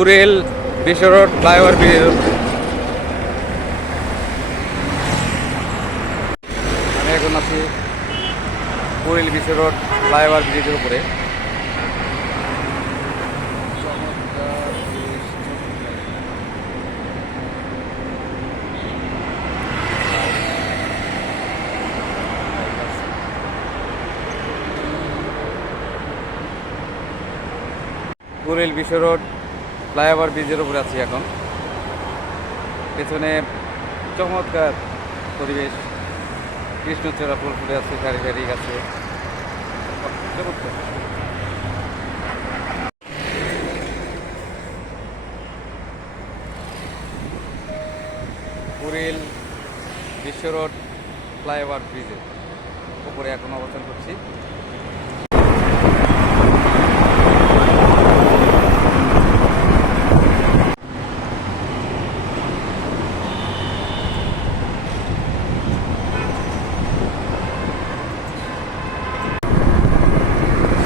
কুড়িল বিশ্ব road flyover bridge. আমি এখন আছি কুড়িল বিশ্ব রোড ফ্লাইওভার ব্রিজের উপরে। কুড়িল বিশ্ব রোড ফ্লাইওভার ব্রিজের উপরে আছি এখন। পেছনে চমৎকার পরিবেশ, কৃষ্ণচূড়া ফুল ফুটে আছে, সারি সারি গাছে, চমৎকার। কুড়িল বিশ্ব রোড ফ্লাইওভার ব্রিজের উপরে এখন অবস্থান করছি।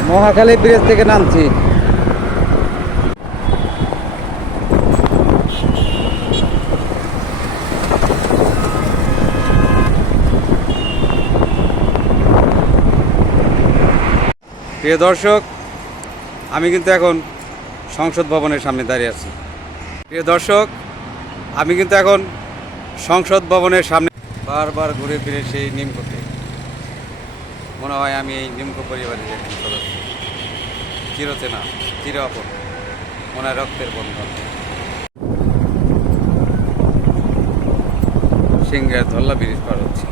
মহাখালী ব্রিজ থেকে নামছি। প্রিয় দর্শক, আমি কিন্তু এখন সংসদ ভবনের সামনে দাঁড়িয়ে আছি। প্রিয় দর্শক, আমি কিন্তু এখন সংসদ ভবনের সামনে বারবার ঘুরে ফিরে সেই নিমকোতে। মনে হয় আমি এই নিমকো পরিবারের একজন সদস্য, চিরচেনা, চির আপন, মনে হয় রক্তের বন্ধন। সিংহের ধল্লা ব্রিজ পার হচ্ছে।